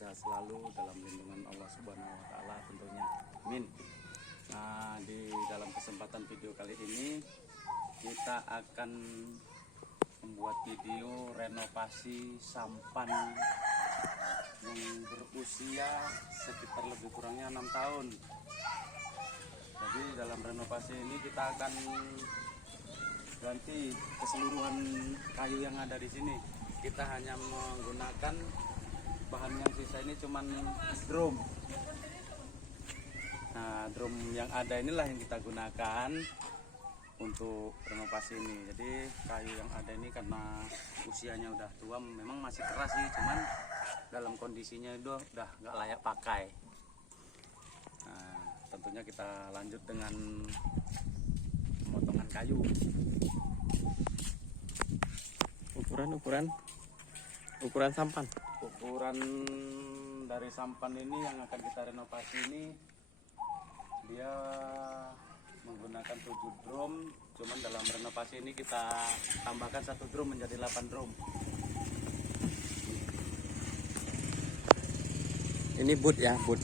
sehat selalu dalam lindungan Allah Subhanahu wa taala tentunya. Amin. Nah, di dalam kesempatan video kali ini kita akan membuat video renovasi sampan yang berusia sekitar lebih kurangnya 6 tahun. Jadi dalam renovasi ini kita akan ganti keseluruhan kayu yang ada di sini. Kita hanya menggunakan bahan yang sisa ini cuman drum. Nah, drum yang ada inilah yang kita gunakan untuk renovasi ini. Jadi kayu yang ada ini karena usianya udah tua, memang masih keras sih, cuman dalam kondisinya itu udah nggak layak pakai. Nah, tentunya kita lanjut dengan pemotongan kayu. Ukuran sampan. Ukuran dari sampan ini yang akan kita renovasi ini dia menggunakan 7 drum, cuman dalam renovasi ini kita tambahkan 1 drum menjadi 8 drum. Ini boot ya, boot.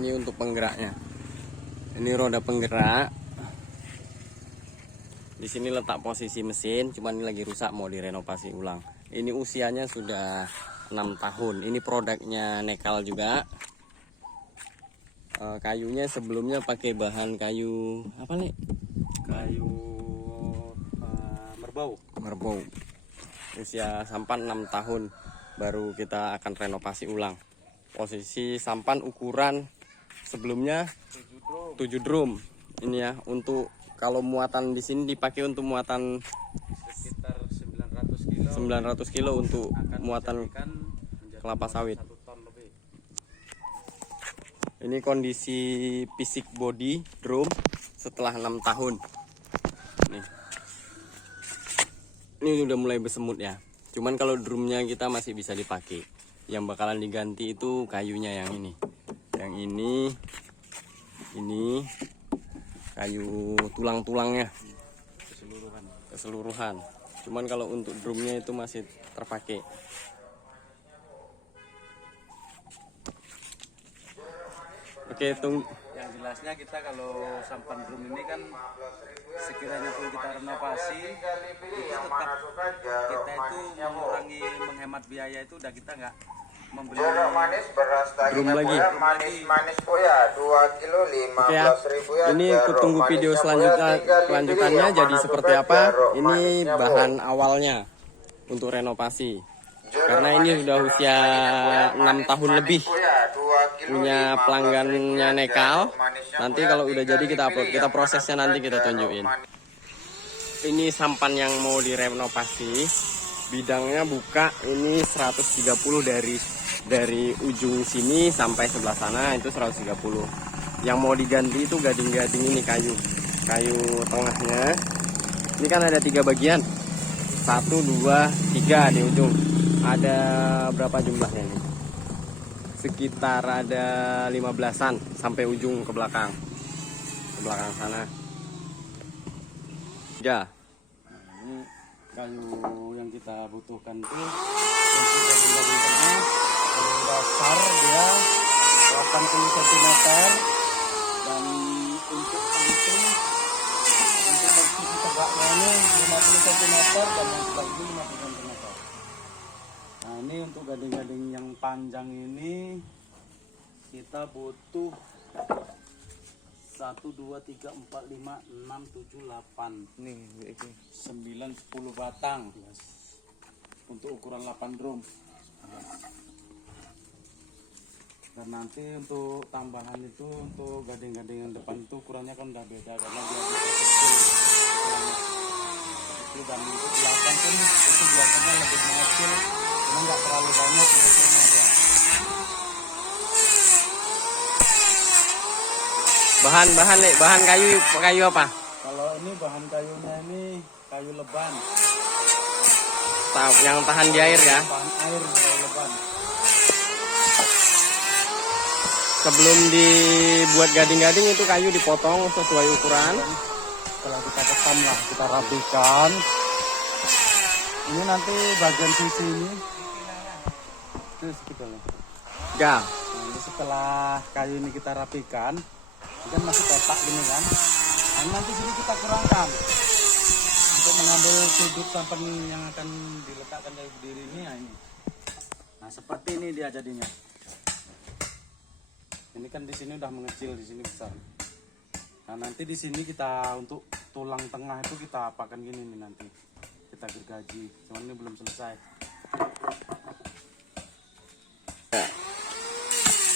Ini untuk penggeraknya. Ini roda penggerak. Di sini letak posisi mesin, cuman ini lagi rusak mau direnovasi ulang. Ini usianya sudah 6 tahun. Ini produknya Nekal juga. Kayunya sebelumnya pakai bahan kayu apa nih? Kayu merbau. Usia sampan 6 tahun baru kita akan renovasi ulang. Posisi sampan ukuran sebelumnya 7 drum. Ini ya, untuk kalau muatan di sini dipakai untuk muatan sekitar 900 kilo untuk akan muatan kelapa sawit. 1 ton lebih. Ini kondisi fisik body drum setelah 6 tahun. Nih. Ini udah mulai bersemut ya. Cuman kalau drumnya kita masih bisa dipakai. Yang bakalan diganti itu kayunya yang ini. Yang ini kayu tulang-tulangnya keseluruhan. Cuman kalau untuk drumnya itu masih terpakai. Oke, Yang jelasnya kita kalau sampan drum ini kan sekiranya pun kita renovasi itu tetap kita itu mengurangi menghemat biaya, itu udah kita nggak membeli jeruk manis beras drum lagi. manis po ya 2 kilo Oke ya, 15.000 ya. ini tunggu video selanjutnya jadi seperti apa. Ini bahan awalnya untuk renovasi. Karena ini sudah usia 6 tahun lebih. Punya pelanggannya Nekal. Nanti kalau udah jadi kita upload, kita prosesnya nanti kita tunjukin. Ini sampan yang mau direnovasi. Bidangnya buka ini 130 dari ujung sini sampai sebelah sana itu 130. Yang mau diganti itu gading-gading ini kayu tengahnya. Ini kan ada 3 bagian. 1, 2, 3 di ujung. Ada berapa jumlahnya ini? Sekitar ada 15-an sampai ujung ke belakang sana. Ya. Ini kayu yang kita butuhkan itu untuk gading-gading tengah. Kayu dasar dia 80 cm dan untuk samping untuk posisi tegaknya ini 50 cm dan yang sebelah ini 50 cm. Nah, ini untuk gading-gading yang panjang ini kita butuh 1, 2, 3, 4, 5, 6, 7, 8 Nih, 9, 10 batang untuk ukuran 8 drum. Dan nanti untuk tambahan itu untuk gading-gading yang depan itu ukurannya kan udah beda karena dia kecil dan untuk belakang pun itu belakangnya lebih mengecil, cuma nggak terlalu banyak biasanya dia. Bahan kayu apa? Kalau ini bahan kayunya ini kayu leban. Yang tahan di air ya. Bahan air kayu leban. Sebelum dibuat gading-gading itu kayu dipotong sesuai ukuran. Setelah kita ketam lah, kita rapikan. Ini nanti bagian sisi ini. Terus kita lihat. Ya. Nah, ini setelah kayu ini kita rapikan, ini kan masih kotak gini kan. Nah, nanti sini kita kurangkan untuk mengambil sudut sampan yang akan diletakkan kayu berdiri ini. Nah, ini. Nah, seperti ini dia jadinya. Ini kan di sini udah mengecil, di sini besar. Nah, nanti di sini kita untuk tulang tengah itu kita apakan gini nih nanti. Kita gergaji. Cuman ini belum selesai.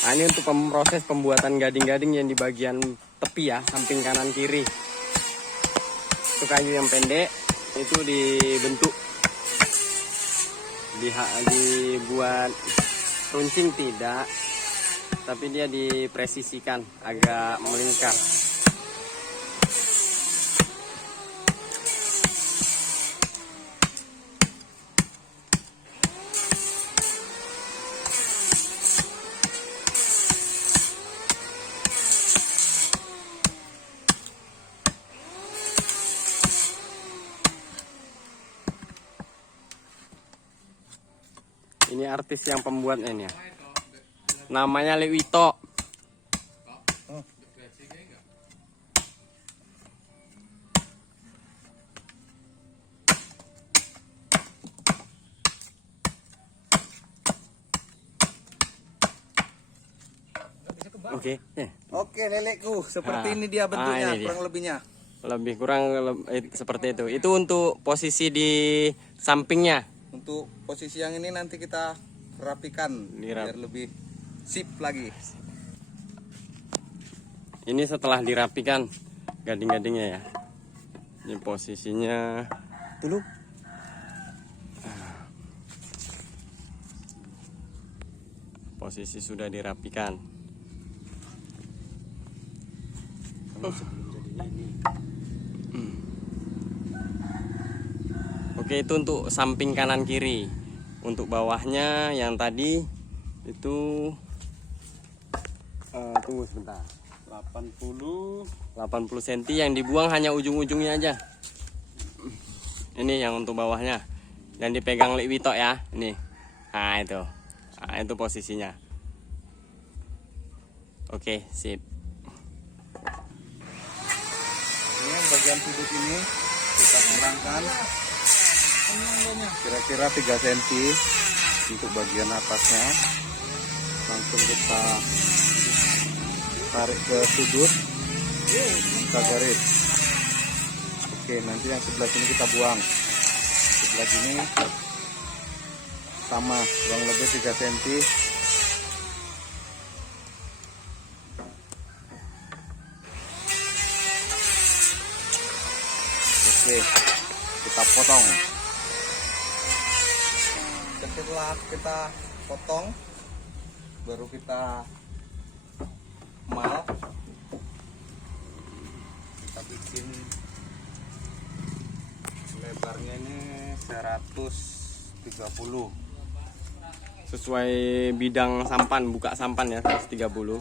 Nah, ini untuk proses pembuatan gading-gading yang di bagian tepi ya, samping kanan kiri. Itu kayu yang pendek, itu dibentuk, dibuat runcing tidak, tapi dia dipresisikan agak melingkar. Ini artis yang pembuatnya ini ya. Namanya Lewito. Oke. Oke, lelekku, seperti ini dia bentuknya, ini dia. kurang lebihnya. Lebih kurang seperti itu. Itu untuk posisi di sampingnya. Untuk posisi yang ini nanti kita rapikan biar lebih sip lagi. Ini setelah dirapikan gading-gadingnya ya. Ini posisinya dulu. Posisi sudah dirapikan. Oke, itu untuk samping kanan kiri. Untuk bawahnya yang tadi itu tunggu sebentar. 80 cm yang dibuang hanya ujung-ujungnya aja. Ini yang untuk bawahnya. Dan dipegang Lewito ya, ini. Nah, itu. Nah, itu posisinya. Oke, sip. Ini yang bagian sudut ini kita kurangkan kira-kira 3 cm untuk bagian atasnya. Langsung kita tarik ke sudut, kita garis. Oke, nanti yang sebelah sini kita buang. Sebelah sini sama, kurang lebih 3 cm. Oke, kita potong. Setelah kita potong, baru kita mal. Kita bikin lebarnya ini 130. Sesuai bidang sampan, buka sampan ya 130.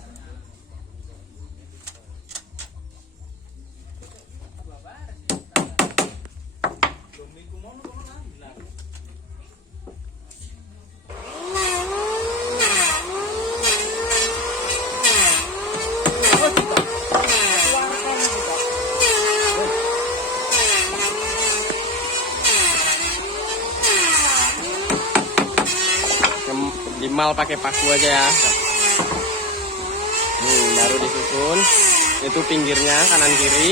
Dimal pakai paku aja ya. Baru disusun. Itu pinggirnya kanan kiri.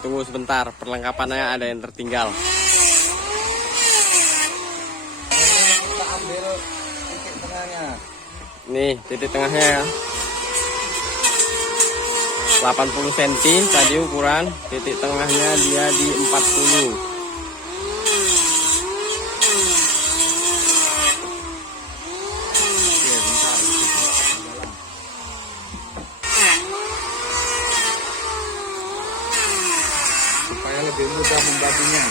Tunggu sebentar, perlengkapannya ada yang tertinggal. Kita ambil titik tengahnya. Nih titik tengahnya ya. 80 cm tadi ukuran, titik tengahnya dia di 40. Supaya lebih mudah membaginya.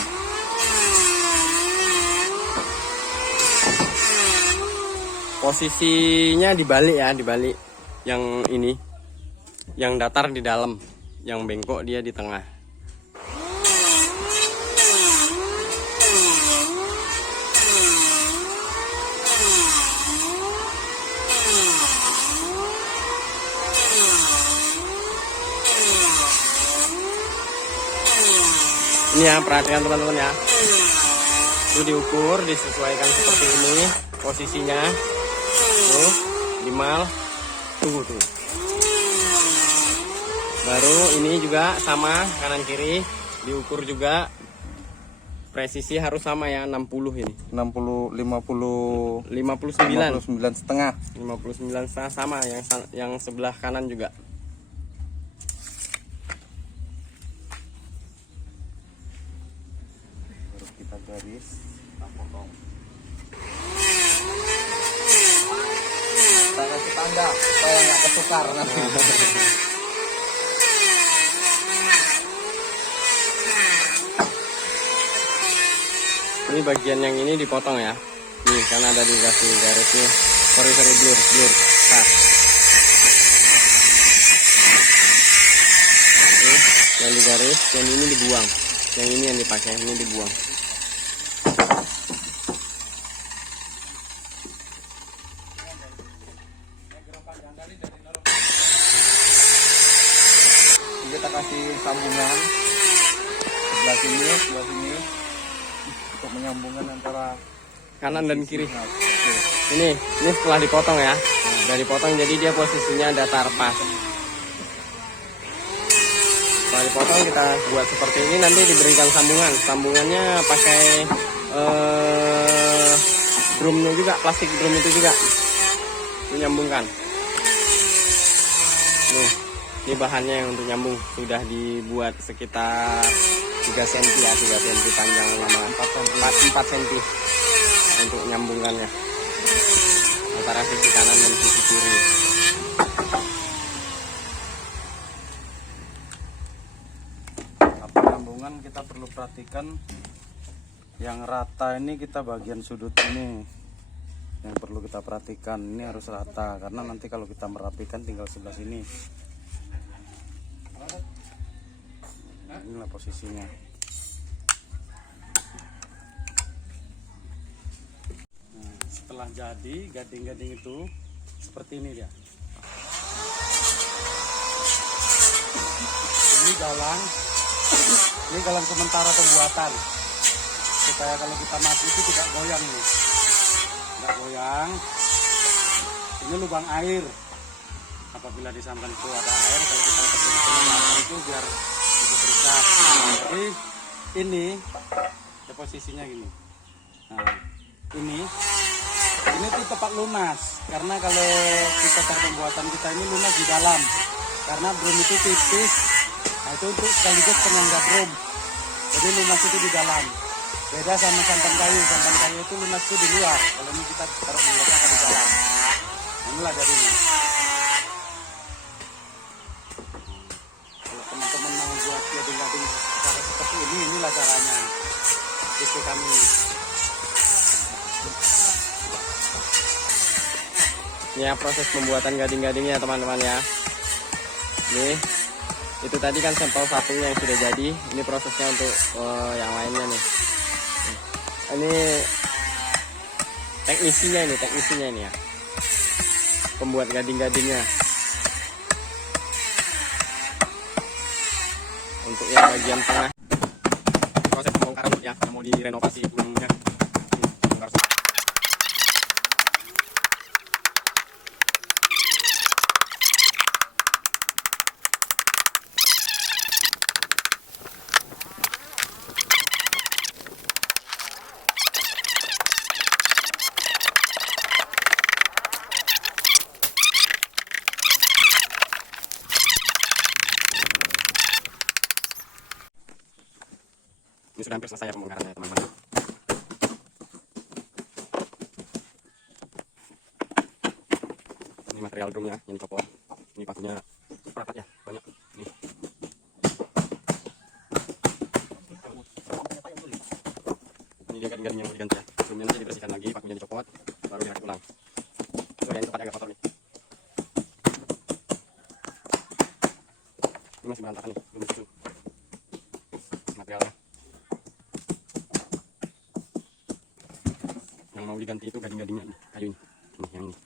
Posisinya dibalik ya, dibalik yang ini, yang datar di dalam. yang bengkok dia di tengah. Ini ya, perhatikan teman-teman ya. Itu diukur, disesuaikan seperti ini posisinya. Tuh, limal. Tunggu. Baru ini juga sama kanan kiri diukur juga. Presisi harus sama ya, 60 ini. 60 50 59 setengah. 59 sama yang sebelah kanan juga. Baru kita garis, kita potong. Kita kasih tanda supaya nggak ketukar nanti. Ini bagian yang ini dipotong ya. Nih kan ada dikasih garis nih. Sorry blur. Start. Nih, yang digaris, yang ini dibuang. Yang ini yang dipakai, ini dibuang. Kita kasih sambungan sebelah sini untuk menyambungkan antara Kanan dan kiri. Nah, oke. Ini setelah dipotong ya. Udah dipotong jadi dia posisinya datar pas. Setelah dipotong kita buat seperti ini, nanti diberikan sambungan. Sambungannya pakai drumnya juga, plastik drum itu juga menyambungkan. Nih, ini bahannya yang untuk nyambung sudah dibuat sekitar 3 cm ya, 3 cm panjangnya sama 4 cm untuk nyambungkannya antara sisi kanan dan sisi kiri. Sambungan kita perlu perhatikan yang rata ini, kita bagian sudut ini yang perlu kita perhatikan. Ini harus rata karena nanti kalau kita merapikan tinggal sebelah sini. Inilah posisinya. Nah, setelah jadi gading-gading itu seperti ini dia. Ini galang sementara pembuatan supaya kalau kita masuk itu tidak goyang nih, tidak goyang. Ini lubang air, apabila di sampan itu ada air, kalau kita lepas itu biar itu terikat. Jadi ini ya posisinya gini. Nah, ini tuh tepat lunas, karena kalau kita cara pembuatan kita ini lunas di dalam, karena drum itu tipis. Nah, itu untuk sekaligus penyangga drum. Jadi lunas itu di dalam. Beda sama santan kayu. Santan kayu itu lunas itu di luar. Kalau ini kita taruh di luar, di dalam. Inilah jadinya. Kalau teman-teman mau buat gading-gading cara seperti ini, inilah caranya. Isi kami. Ini ya proses pembuatan gading-gadingnya teman-teman ya. Nih, itu tadi kan sampel satunya yang sudah jadi. Ini prosesnya untuk yang lainnya nih. Ini teknisinya ini ya. Pembuat gading-gadingnya. Untuk yang bagian tengah, proses pembongkaran ya, yang mau direnovasi punya. Ini sudah hampir selesai pembongkarannya teman-teman. Ini material drumnya yang dicopot. Ini pakunya rapat ya, banyak. Nih. Ini dia gading-gading yang mau diganti ya. Drumnya nanti dibersihkan lagi, pakunya dicopot, baru dirakit ulang. Bagian tempatnya agak kotor nih. Ini masih berantakan nih. Yang mau diganti itu gading-gadingnya nih, kayu ini. Nih, yang ini.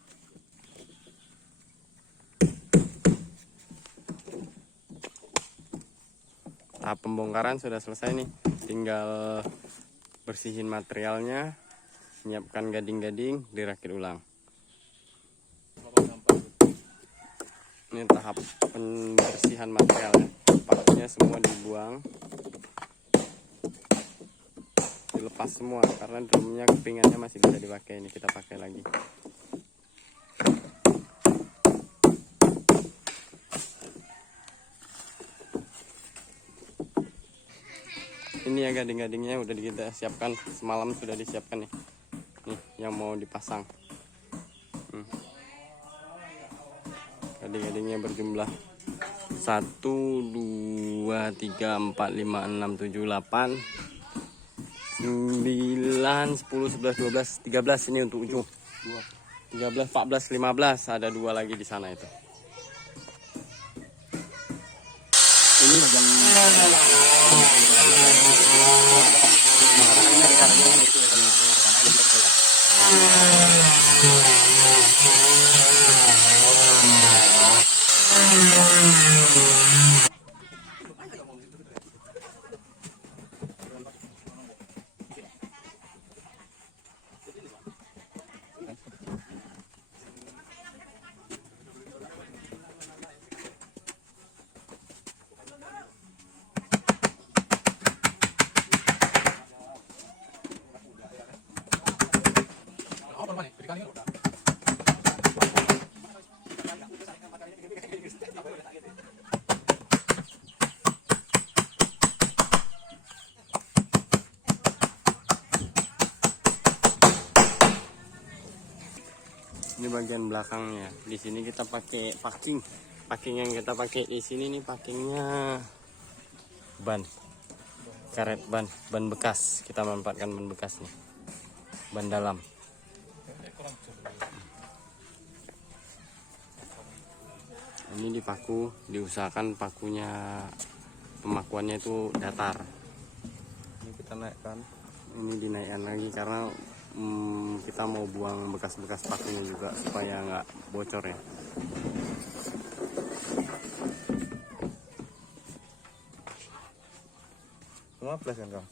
Tahap pembongkaran sudah selesai nih. Tinggal bersihin materialnya, menyiapkan gading-gading, dirakit ulang. Ini tahap pembersihan materialnya. Pakunya semua dibuang, dilepas semua karena drumnya kepingannya masih bisa dipakai. Ini kita pakai lagi. Ini ya gading-gadingnya udah kita siapkan semalam, sudah disiapkan nih. Nih yang mau dipasang. Gading-gadingnya berjumlah 1, 2, 3, 4, 5, 6, 7, 8, 9, 10, 11, 12, 13 ini untuk ujung. 13, 14, 15 ada 2 lagi di sana itu. Ini jam ini bagian belakangnya. Di sini kita pakai packing. Packing yang kita pakai di sini nih packingnya ban, karet ban bekas. Kita manfaatkan ban bekas nih, ban dalam. Ini dipaku, diusahakan pakunya pemakuannya itu datar. Ini kita naikkan. Ini dinaikkan lagi karena kita mau buang bekas-bekas pakunya juga supaya nggak bocor ya. Lima 15 kan Kang?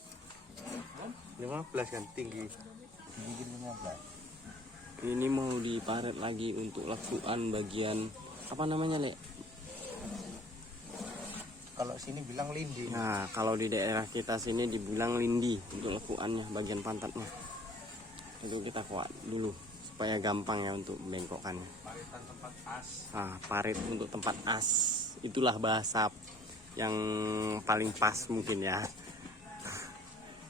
15 kan tinggi. Tinggi 15. Ini mau diparet lagi untuk laksuan bagian apa namanya, Le? Kalau sini bilang lindi. Nah, kalau di daerah kita sini dibilang lindi untuk lekuannya, bagian pantatnya. Itu kita kuat dulu supaya gampang ya untuk bengkokannya. Paritan tempat as. Nah, parit untuk tempat as. Itulah bahasa yang paling pas mungkin ya.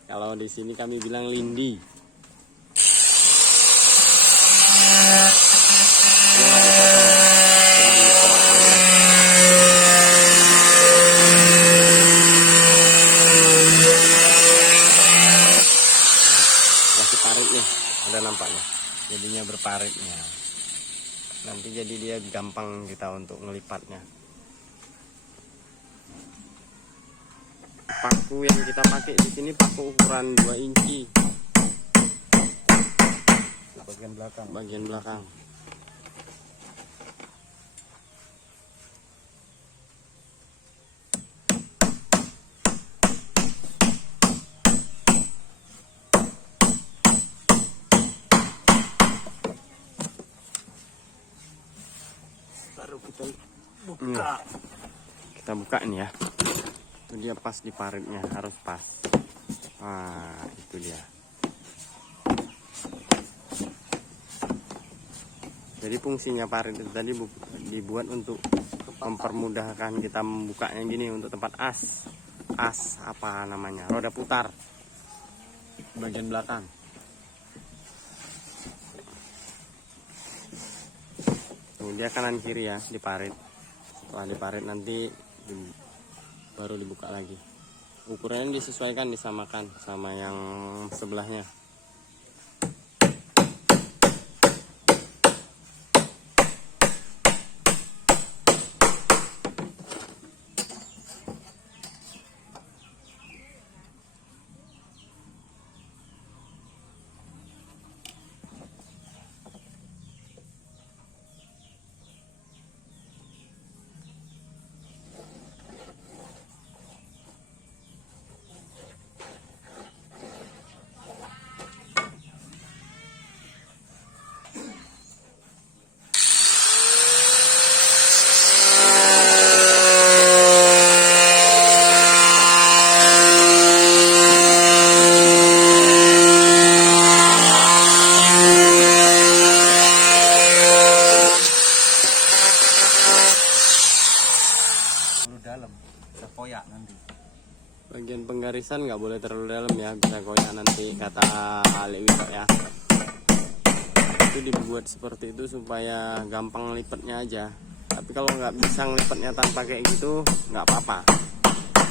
Kalau di sini kami bilang lindi. Paritnya ada nampaknya, jadinya berparitnya. Nanti jadi dia gampang kita untuk ngelipatnya. Paku yang kita pakai di sini paku ukuran 2 inci. Bagian belakang. Bagian belakang. Baru kita buka. Kita buka ini ya. Itu dia pas di paritnya, harus pas. Nah, itu dia. Jadi fungsinya parit itu tadi dibuat untuk mempermudahkan kita membukanya gini untuk tempat as. As apa namanya? Roda putar. Bagian belakang. Tuh, dia kanan kiri ya diparit. Setelah diparit nanti baru dibuka lagi. Ukurannya disesuaikan, disamakan sama yang sebelahnya. garisan nggak boleh terlalu dalam ya, bisa goyah nanti kata Lewito ya. Itu dibuat seperti itu supaya gampang lipatnya aja. Tapi kalau nggak bisa ngelipatnya tanpa kayak gitu nggak apa-apa,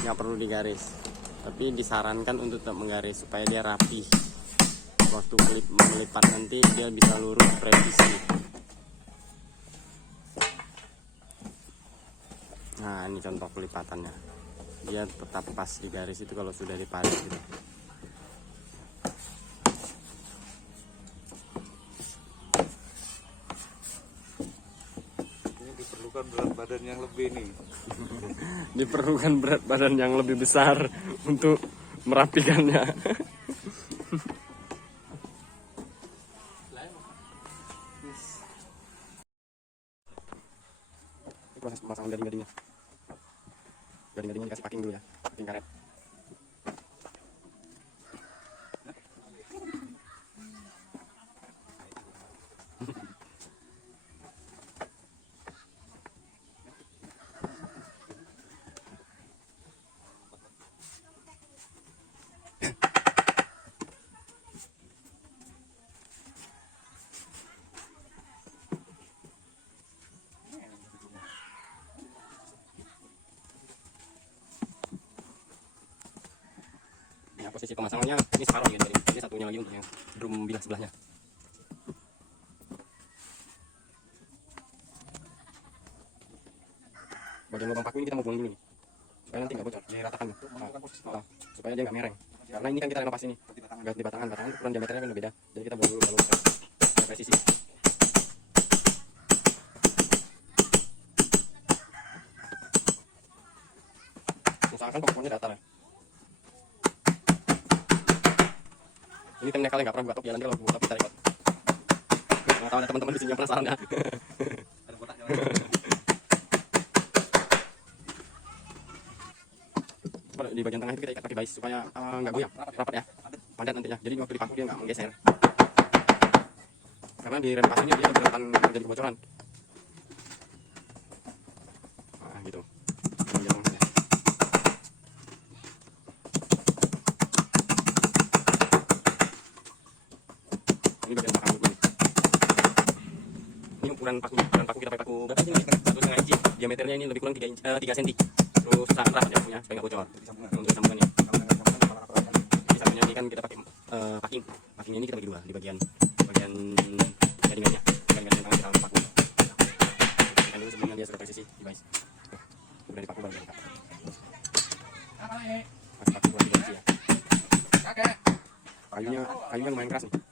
nggak perlu digaris. Tapi disarankan untuk tetap menggaris supaya dia rapi. Waktu melipat nanti dia bisa lurus presisi. Nah ini contoh pelipatannya, dia tetap pas di garis itu kalau sudah diparit gitu. Ini diperlukan berat badan yang lebih nih. Diperlukan berat badan yang lebih besar untuk merapikannya. Proses pemasangan gading-gadingnya. Gading-gadingnya dikasih packing dulu ya, packing karet. Ya, posisi pemasangannya ini separuh ya, ini satunya lagi untuk yang drum bilah sebelahnya. Bagian lubang paku ini kita mau buang dulu nih, supaya nanti nggak bocor, diratakan supaya dia nggak mereng. Karena ini kan kita renovasi nih, gas di batangan ukuran diameternya kan beda, jadi kita buang dulu kalau presisi. Usahakan pokoknya datar ya. Ini timnya kalian nggak pernah buka top ya, nanti kalau buka top kita record. Nggak tahu ada teman-teman di sini yang penasaran ya. Di bagian tengah itu kita ikat pakai bais supaya nggak goyang, rapat ya, padat nantinya. Jadi waktu dipaku dia nggak menggeser. Karena di renovasinya dia akan terjadi kebocoran. Nah gitu. Ini bagian belakang dulu. Ini ukuran paku kita pakai paku berapa sih? 1,5 inci. Diameternya ini lebih kurang 3 cm. Terus sangat rapat ya punya supaya nggak bocor. Untuk sambungannya. Jadi sambungannya ini kan kita pakai packing. Packingnya ini kita bagi dua, di bagian gadingannya. Gadingan tengah kita paku. Dan dulu sebelumnya dia sudah presisi di bais. Udah dipaku baru diangkat. Pakai paku kurang 3 inci ya. Kayunya lumayan keras nih.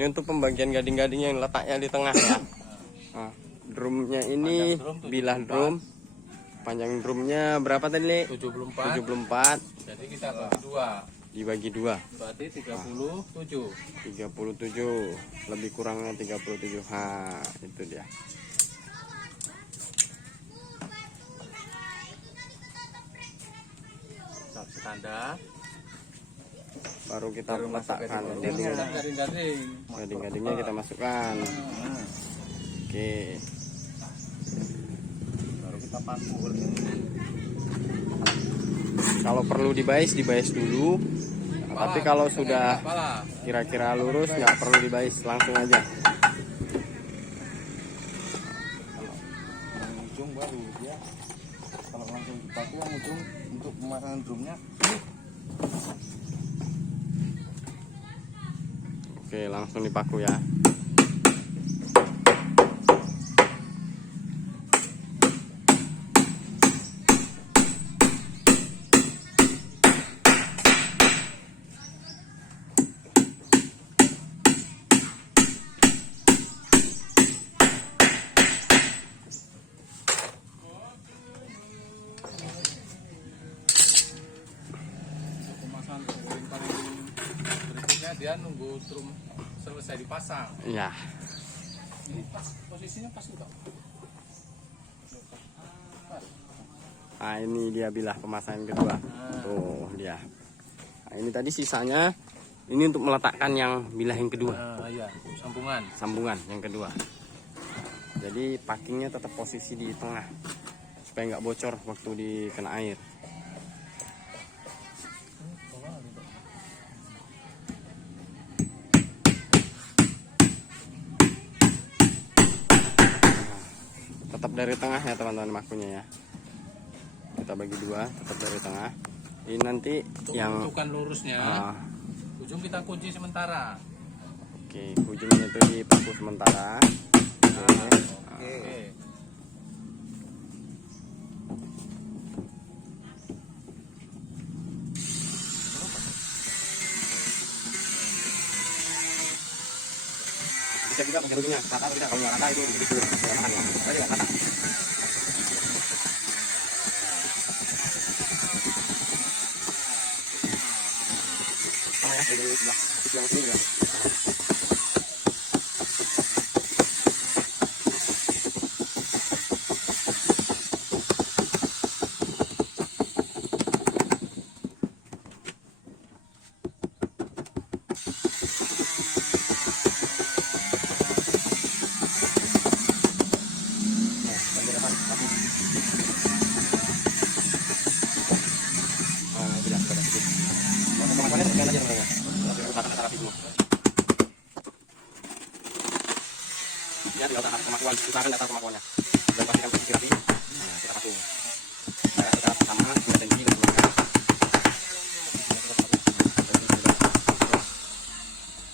Ini untuk pembagian gading-gading yang letaknya di tengah ya. Nah, drumnya ini bilah drum. Panjang drumnya berapa tadi, Le? 74. 74. Jadi kita bagi dua. Dibagi dua. Berarti 37. 37. Lebih kurangnya 37. Ha, itu dia. Standar. Baru kita letakkan gading-gadingnya kita masukkan. Oke. Baru kita paku. Kalau perlu dibais dulu. Tapi kalau sudah kira-kira lurus nggak perlu dibais, langsung aja. Yang ujung baru dia. Kalau langsung dipaku yang ujung untuk pemasangan drumnya. Oke, langsung dipaku ya. Pemasangan paling berikutnya dia nunggu drum selesai dipasang. Ya. Ini pas posisinya pas juga. Nah, ini dia bilah pemasangan kedua. Tuh dia. Nah, ini tadi sisanya ini untuk meletakkan yang bilah yang kedua. Iya, sambungan. Sambungan yang kedua. Jadi packingnya tetap posisi di tengah supaya nggak bocor waktu dikena air. Tetap dari tengah ya teman-teman makunya ya. Kita bagi dua, tetap dari tengah. Ini nanti Untuk yang menentukan lurusnya, ujung kita kunci sementara. oke, ujungnya itu dipaku sementara. Oke. Bisa juga pakai ujungnya rata, tidak kalau nggak rata itu begitu makan ya. Tadi nggak rata. Oh ya, dari sebelah sisi yang sini ya. Ya, tinggal tahan kemampuan, usahakan data kemampuannya dan pastikan posisi rapi. Nah, kita paku cara kita sama 2 cm dan belakang.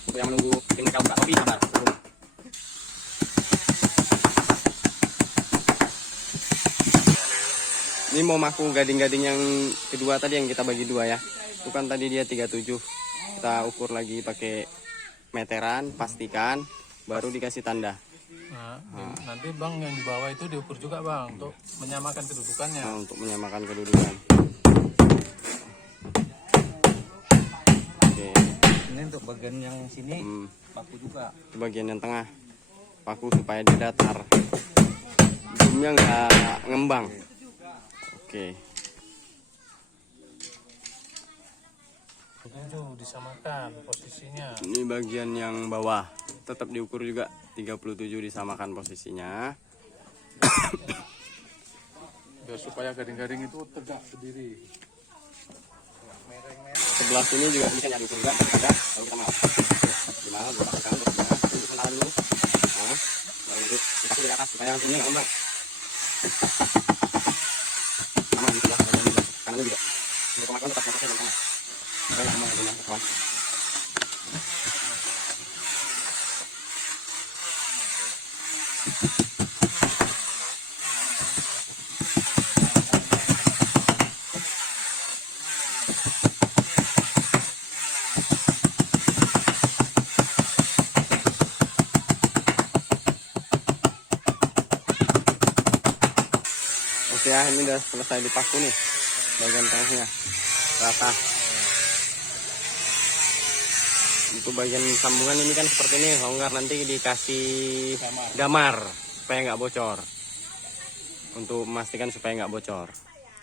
Untuk yang menunggu tinggal buka topi sabar. Ini mau maku gading-gading yang kedua tadi yang kita bagi dua ya. Bukan tadi dia 37. Kita ukur lagi pakai meteran, pastikan baru dikasih tanda. Nah, nanti bang yang di bawah itu diukur juga bang untuk menyamakan kedudukannya. Nah, untuk menyamakan kedudukan. Oke. Ini untuk bagian yang sini paku juga. Itu bagian yang tengah. Paku supaya dia datar. Zoomnya nggak ngembang. Oke. Itu disamakan posisinya. Ini bagian yang bawah. Tetap diukur juga 37 disamakan posisinya. Biar supaya garing-garing itu tegak berdiri. Sebelah sini juga bisa ya diukur juga. Ada kalau kita mau. Gimana? Buat tekan terus ya. Untuk sementara dulu. Nah, baru nanti kita kasih di atas supaya yang sini nggak ngembang. Sama di sebelah kanan juga. Untuk kemakan tetap masuknya di tengah. Supaya nggak ngembang ya kawan. Oke ya, ini udah selesai dipaku nih bagian tengahnya rata. Untuk bagian sambungan ini kan seperti ini, longgar nanti dikasih damar supaya nggak bocor. Untuk memastikan supaya nggak bocor.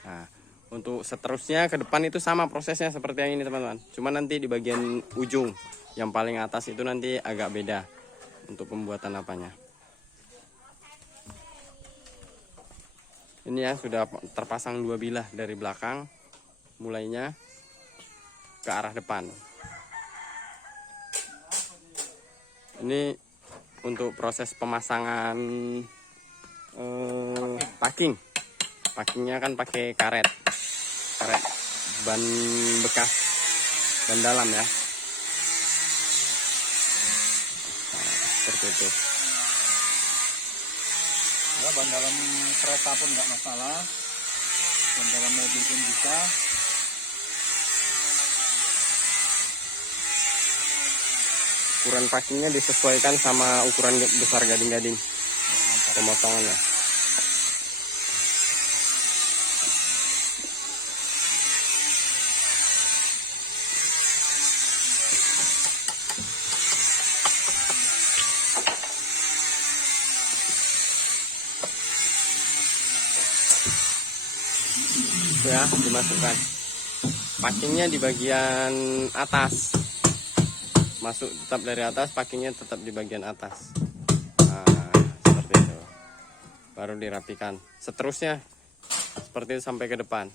Nah, untuk seterusnya ke depan itu sama prosesnya seperti yang ini teman-teman. Cuma nanti di bagian ujung yang paling atas itu nanti agak beda untuk pembuatan apanya. Ini ya sudah terpasang 2 bilah dari belakang, mulainya ke arah depan. Ini untuk proses pemasangan packing. Packingnya kan pakai karet ban bekas, ban dalam ya. Nah, seperti itu. Ya, ban dalam kereta pun nggak masalah, ban dalam mobil pun bisa. Ukuran packingnya disesuaikan sama ukuran besar gading-gading pemotongannya. Ya, dimasukkan. packingnya di bagian atas, masuk tetap dari atas, packingnya tetap di bagian atas. Nah, seperti itu, baru dirapikan. Seterusnya seperti itu sampai ke depan.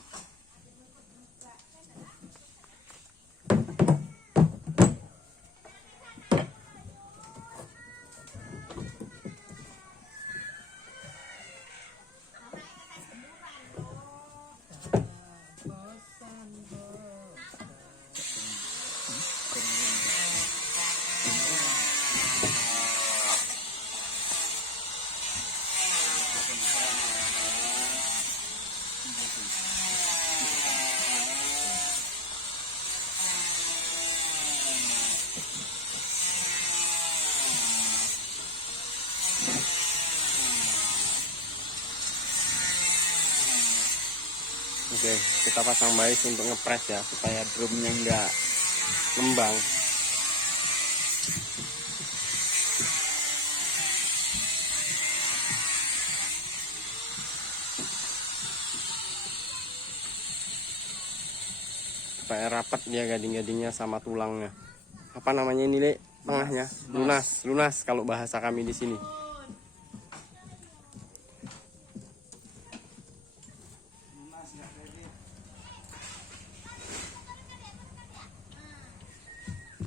Oke, kita pasang bais untuk ngepres ya, supaya drumnya enggak ngembang. Supaya rapat dia gading-gadingnya sama tulangnya. Apa namanya ini, Le? Tengahnya? Lunas, lunas kalau bahasa kami di sini.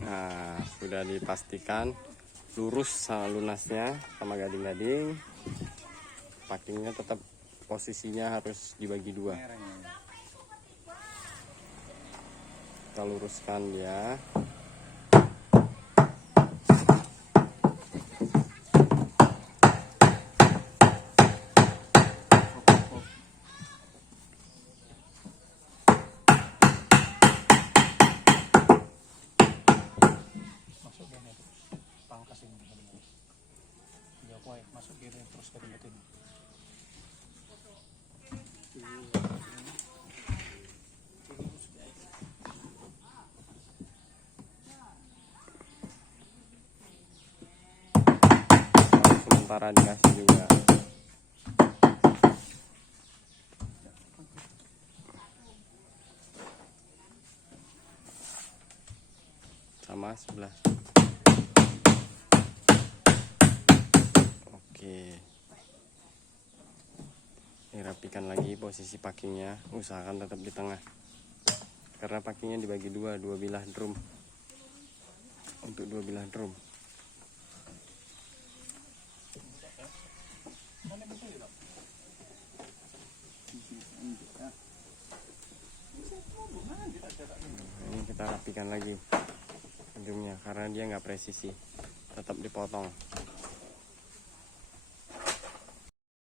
Nah, sudah dipastikan lurus sama lunasnya sama gading-gading. Packingnya tetap posisinya harus dibagi dua. Kita luruskan dia. Masuk gini terus. Pangkas ini. Ya, masuk gini terus ke dalam ini. Sementara dikasih juga. Sama sebelah. Oke. Dirapikan lagi posisi packingnya, usahakan tetap di tengah. Karena packingnya dibagi dua bilah drum. Untuk dua bilah drum. Ini kita rapikan lagi ujungnya karena dia nggak presisi, tetap dipotong.